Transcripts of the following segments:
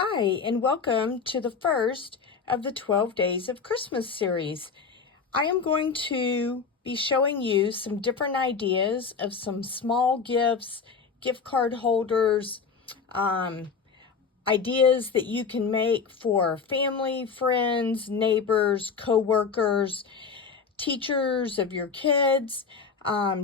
Hi, and welcome to the first of the 12 Days of Christmas series. I am going to be showing you some different ideas of some small gifts, gift card holders, ideas that you can make for family, friends, neighbors, co-workers, teachers of your kids,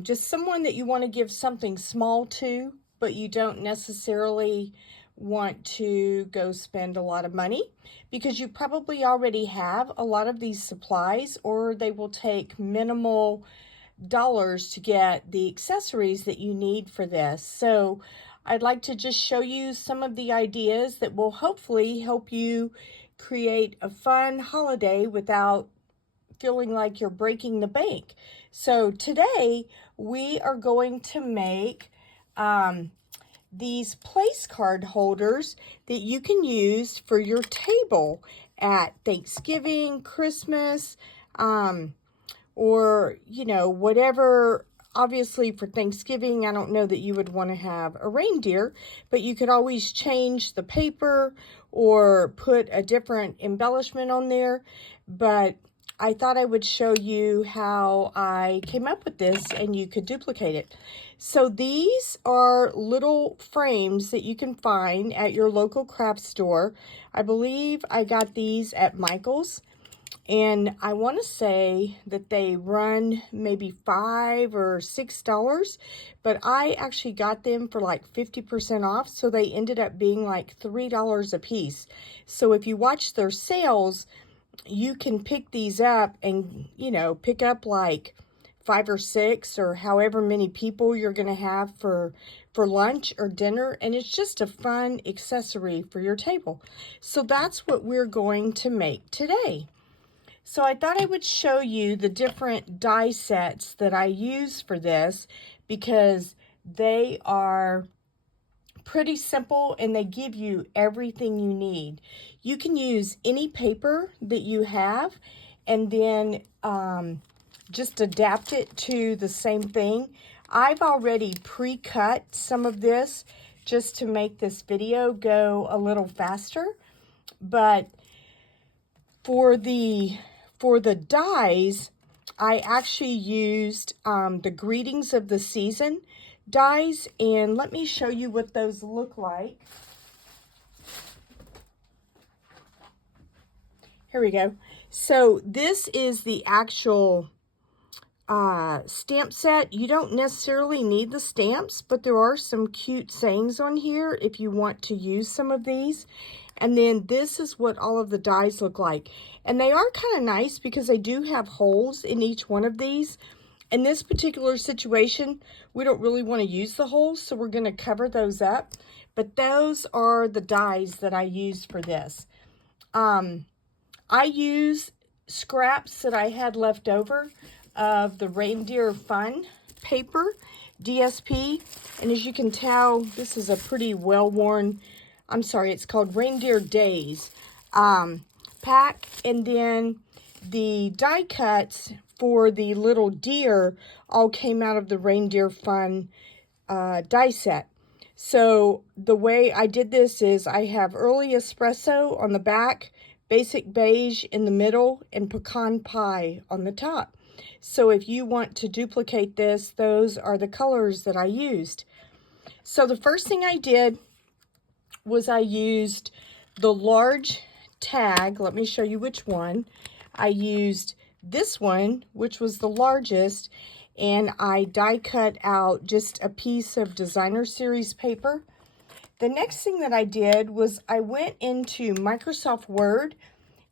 just someone that you want to give something small to, but you don't necessarily want to go spend a lot of money because you probably already have a lot of these supplies, or they will take minimal dollars to get the accessories that you need for this. So I'd like to just show you some of the ideas that will hopefully help you create a fun holiday without feeling like you're breaking the bank. So today we are going to make these place card holders that you can use for your table at Thanksgiving, Christmas, or, whatever. Obviously for Thanksgiving, I don't know that you would want to have a reindeer, but you could always change the paper or put a different embellishment on there. But I thought I would show you how I came up with this and you could duplicate it. So these are little frames that you can find at your local craft store. I believe I got these at Michael's. And I want to say that they run maybe $5 or $6, but I actually got them for like 50% off, so they ended up being like $3 a piece. So if you watch their sales, you can pick these up and, pick up like 5 or 6 or however many people you're going to have for lunch or dinner, and it's just a fun accessory for your table. So that's what we're going to make today. So I thought I would show you the different die sets that I use for this because they are pretty simple and they give you everything you need. You can use any paper that you have and then just adapt it to the same thing. I've already pre-cut some of this just to make this video go a little faster, but for the dies, I actually used the Greetings of the Season dies, and let me show you what those look like. Here we go. So this is the actual stamp set. You don't necessarily need the stamps, but there are some cute sayings on here if you want to use some of these. And then this is what all of the dies look like. And they are kind of nice because they do have holes in each one of these. In this particular situation, we don't really want to use the holes, so we're going to cover those up. But those are the dies that I use for this. I use scraps that I had left over of the Reindeer Fun paper, DSP. And as you can tell, this is a pretty well-worn, it's called Reindeer Days pack. And then the die cuts for the little deer all came out of the Reindeer Fun die set. So the way I did this is I have Early Espresso on the back, Basic Beige in the middle, and Pecan Pie on the top. So if you want to duplicate this, those are the colors that I used. So the first thing I did was I used the large tag. Let me show you which one. I used this one, which was the largest, and I die cut out just a piece of Designer Series paper. The next thing that I did was I went into Microsoft Word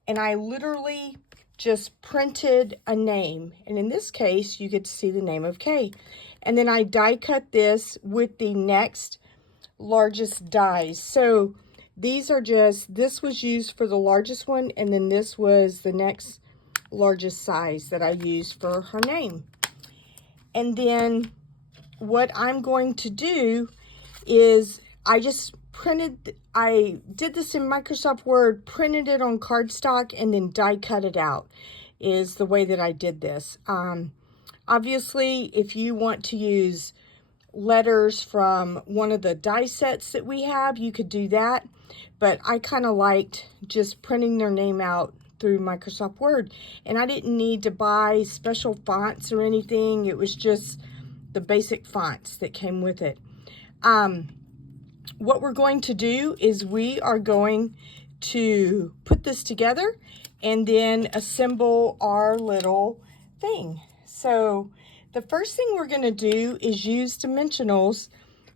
and I literally just printed a name. And in this case, you get to see the name of Kay. And then I die cut this with the next largest dies. So these are just, this was used for the largest one, and then this was the next largest size that I used for her name. And then what I'm going to do is I did this in Microsoft Word, printed it on cardstock, and then die cut it out is the way that I did this. Obviously, if you want to use letters from one of the die sets that we have, you could do that. But I kind of liked just printing their name out through Microsoft Word. And I didn't need to buy special fonts or anything. It was just the basic fonts that came with it. What we're going to do is we are going to put this together and then assemble our little thing. So the first thing we're going to do is use dimensionals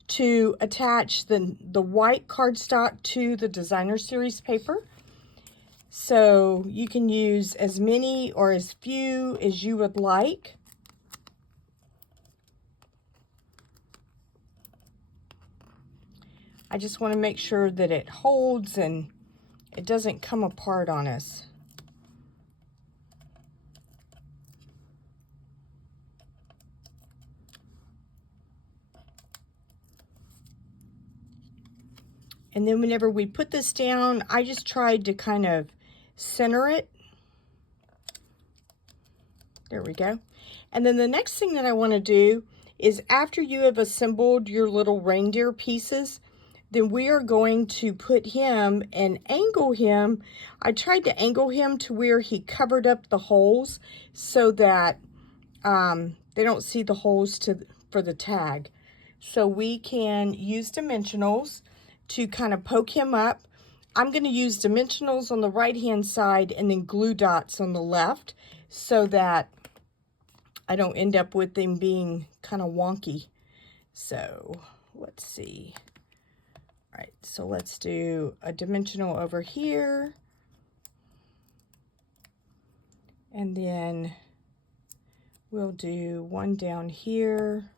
to attach the white cardstock to the designer series paper. So you can use as many or as few as you would like. I just want to make sure that it holds and it doesn't come apart on us. And then whenever we put this down, I just tried to kind of center it. There we go. And then the next thing that I want to do is, after you have assembled your little reindeer pieces, then we are going to put him and angle him. I tried to angle him to where he covered up the holes so that they don't see the holes for the tag. So we can use dimensionals to kind of poke him up. I'm going to use dimensionals on the right hand side and then glue dots on the left so that I don't end up with them being kind of wonky. So let's see. All right, so let's do a dimensional over here. And then we'll do one down here.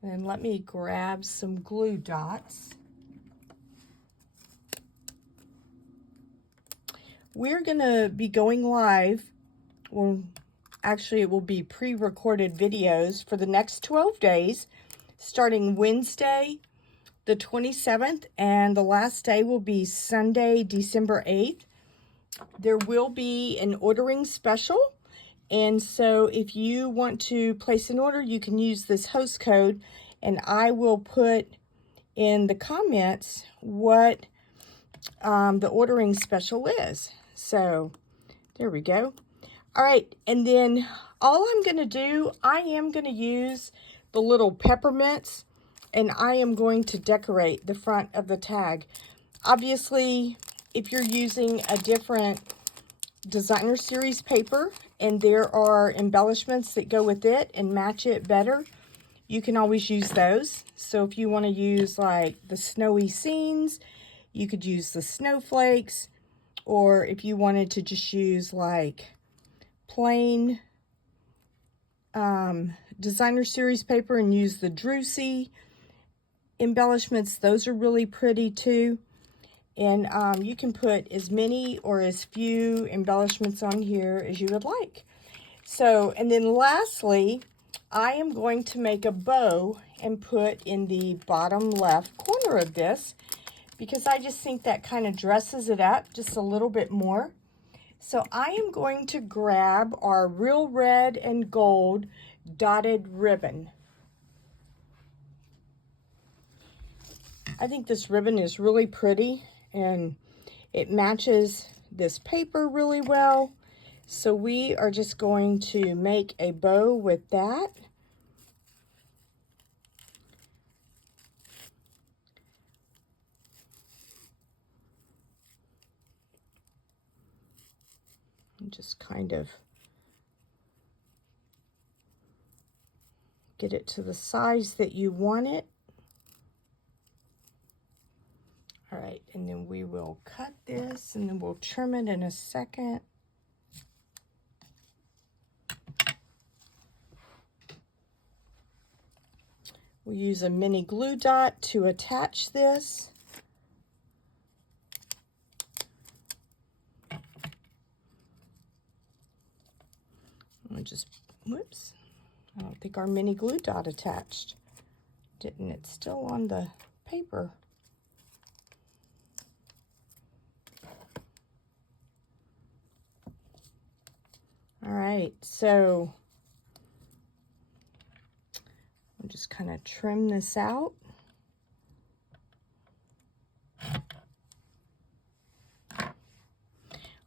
And let me grab some glue dots. We're gonna be going live, well, actually it will be pre-recorded videos for the next 12 days, starting Wednesday, the 27th, and the last day will be Sunday, December 8th. There will be an ordering special, and so if you want to place an order, you can use this host code, and I will put in the comments what the ordering special is. So there we go. All right, and then all I'm going to do, I am going to use the little peppermints, and I am going to decorate the front of the tag. Obviously, if you're using a different designer series paper and there are embellishments that go with it and match it better, you can always use those. So if you want to use like the snowy scenes, you could use the snowflakes, or if you wanted to just use like plain designer series paper and use the Druzy embellishments, those are really pretty too. And you can put as many or as few embellishments on here as you would like. So, and then lastly, I am going to make a bow and put in the bottom left corner of this, because I just think that kind of dresses it up just a little bit more. So I am going to grab our real red and gold dotted ribbon. I think this ribbon is really pretty and it matches this paper really well. So we are just going to make a bow with that. And just kind of get it to the size that you want it. All right, and then we will cut this and then we'll trim it in a second. We'll use a mini glue dot to attach this. I just, whoops, I don't think our mini glue dot attached. Didn't, it's still on the paper. All right, so just kind of trim this out.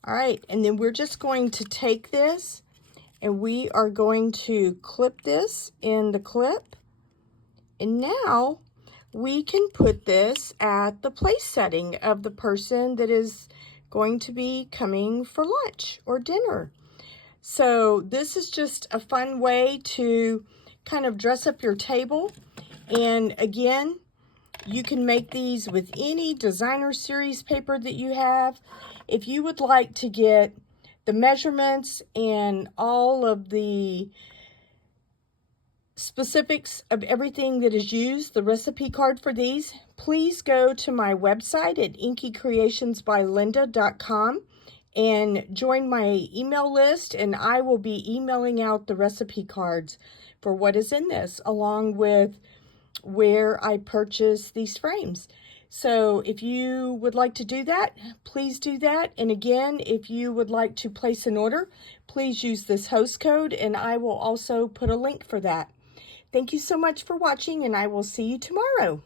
All right, and then we're just going to take this and we are going to clip this in the clip. And now we can put this at the place setting of the person that is going to be coming for lunch or dinner. So this is just a fun way to kind of dress up your table. And again, you can make these with any designer series paper that you have. If you would like to get the measurements and all of the specifics of everything that is used, the recipe card for these, please go to my website at inkycreationsbylinda.com and join my email list, and I will be emailing out the recipe cards for what is in this, along with where I purchase these frames. So if you would like to do that, please do that. And again, if you would like to place an order, please use this host code, and I will also put a link for that. Thank you so much for watching, and I will see you tomorrow.